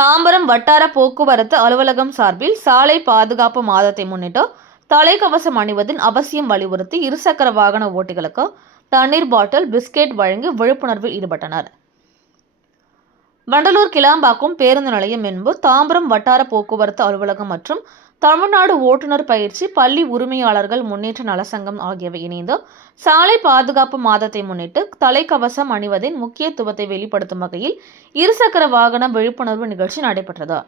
தாம்பரம் வட்டார போக்குவரத்து அலுவலகம் சார்பில் சாலை பாதுகாப்பு மாதத்தை முன்னிட்டு தலைக்கவசம் அணிவதின் அவசியம் வலியுறுத்தி இருசக்கர வாகன ஓட்டிகளுக்கு தண்ணீர் பாட்டில், பிஸ்கெட் வழங்கி விழிப்புணர்வில் ஈடுபட்டனர். வண்டலூர் கிளாம்பாக்கம் பேருந்து நிலையம் முன்பு தாம்பரம் வட்டார போக்குவரத்து அலுவலகம் மற்றும் தமிழ்நாடு ஓட்டுநர் பயிற்சி பள்ளி உரிமையாளர்கள் முன்னேற்ற நலசங்கம் ஆகியவை இணைந்து சாலை பாதுகாப்பு மாதத்தை முன்னிட்டு தலைக்கவசம் அணிவதின் முக்கியத்துவத்தை வெளிப்படுத்தும் வகையில் இருசக்கர வாகன விழிப்புணர்வு நிகழ்ச்சி நடைபெற்றது.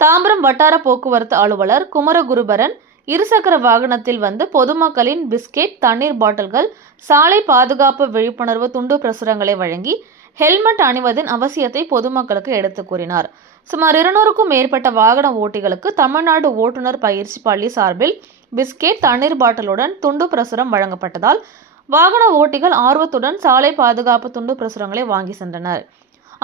தாம்பரம் வட்டார போக்குவரத்து அலுவலர் குமரகுருபரன் இருசக்கர வாகனத்தில் வந்து பொதுமக்களின் பிஸ்கெட், தண்ணீர் பாட்டில்கள், சாலை பாதுகாப்பு விழிப்புணர்வு துண்டு பிரசுரங்களை வழங்கி ஹெல்மெட் அணிவதின் அவசியத்தை பொதுமக்களுக்கு எடுத்துக் கூறினார். சுமார் 200க்கும் மேற்பட்ட வாகன ஓட்டிகளுக்கு தமிழ்நாடு ஓட்டுநர் பயிற்சி பள்ளி சார்பில் பிஸ்கெட், தண்ணீர் பாட்டிலுடன் துண்டு பிரசுரம் வழங்கப்பட்டதால் வாகன ஓட்டிகள் ஆர்வத்துடன் சாலை பாதுகாப்பு துண்டு பிரசுரங்களை வாங்கி சென்றனர்.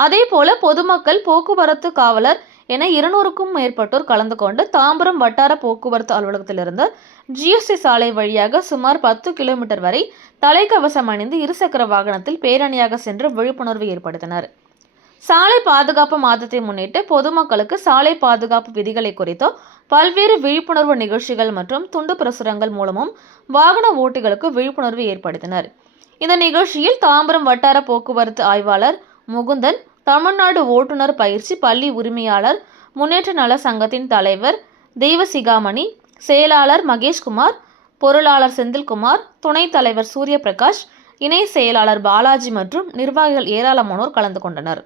அதேபோல பொதுமக்கள், போக்குவரத்து காவலர் என 200க்கும் மேற்பட்டோர் கலந்து கொண்டு தாம்பரம் வட்டார போக்குவரத்து அலுவலகத்திலிருந்து GST சாலை வழியாக சுமார் 10 கிலோமீட்டர் வரை தலைக்கவசம் அணிந்து இருசக்கர வாகனத்தில் பேரணியாக சென்று விழிப்புணர்வு ஏற்படுத்தினர். சாலை பாதுகாப்பு மாதத்தை முன்னிட்டு பொதுமக்களுக்கு சாலை பாதுகாப்பு விதிகளை குறித்து பல்வேறு விழிப்புணர்வு நிகழ்ச்சிகள் மற்றும் துண்டு பிரசுரங்கள் மூலமும் வாகன ஓட்டிகளுக்கு விழிப்புணர்வு ஏற்படுத்தினர். இந்த நிகழ்ச்சியில் தாம்பரம் வட்டார போக்குவரத்து ஆய்வாளர் முகுந்தன், தமிழ்நாடு ஓட்டுநர் பயிற்சி பள்ளி உரிமையாளர் முன்னேற்ற நல சங்கத்தின் தலைவர் தெய்வசிகாமணி, செயலாளர் மகேஷ்குமார், பொருளாளர் செந்தில்குமார், துணைத் தலைவர் சூரியபிரகாஷ், இணை செயலாளர் பாலாஜி மற்றும் நிர்வாகிகள் ஏராளமானோர் கலந்து கொண்டனர்.